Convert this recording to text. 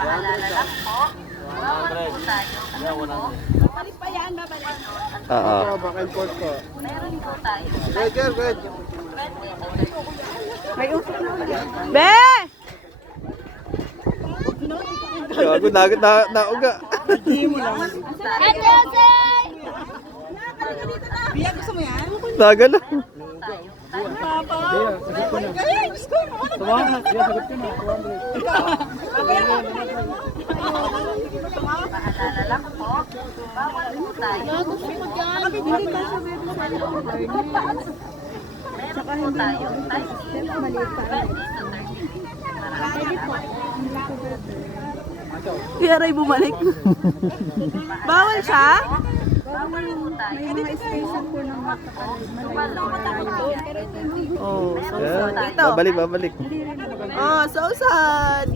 Paalala lang po, bawal po tayo. Balik pa yan, babalik. Oo. Bakit port ko? Meron po tayo. Good. 20 to 30. May usok na ulit. Be! Gago, nauga. Biya, gusto mo yan? Naga na. Paalala lang po, bawal po tayo. Meron po tayo. 20 to 30. Yaray bumalik. Bawal siya? Bawal po tayo. May mga station po ng Oh, so yeah. Dito. Babalik. Oh, so sad.